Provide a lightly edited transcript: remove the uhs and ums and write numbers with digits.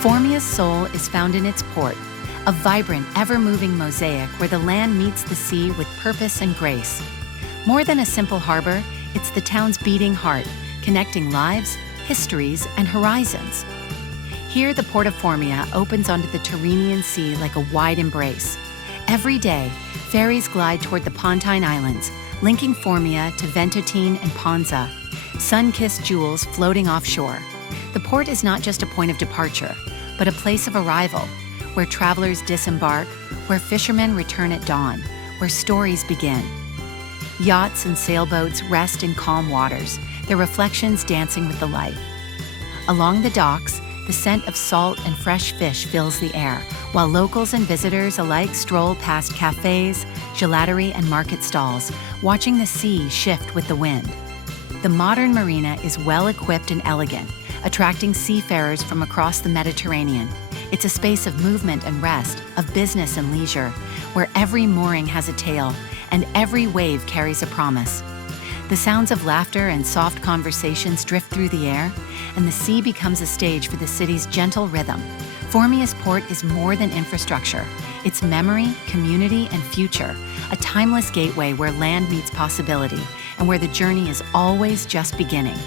Formia's soul is found in its port, a vibrant, ever-moving mosaic where the land meets the sea with purpose and grace. More than a simple harbor, it's the town's beating heart, connecting lives, histories, and horizons. Here, the port of Formia opens onto the Tyrrhenian Sea like a wide embrace. Every day, ferries glide toward the Pontine Islands, linking Formia to Ventotene and Ponza, sun-kissed jewels floating offshore. The port is not just a point of departure, but a place of arrival, where travelers disembark, where fishermen return at dawn, where stories begin. Yachts and sailboats rest in calm waters, their reflections dancing with the light. Along the docks, the scent of salt and fresh fish fills the air, while locals and visitors alike stroll past cafes, gelaterie, and market stalls, watching the sea shift with the wind. The modern marina is well-equipped and elegant, attracting seafarers from across the Mediterranean. It's a space of movement and rest, of business and leisure, where every mooring has a tale and every wave carries a promise. The sounds of laughter and soft conversations drift through the air, and the sea becomes a stage for the city's gentle rhythm. Formia's port is more than infrastructure. It's memory, community, and future, a timeless gateway where land meets possibility and where the journey is always just beginning.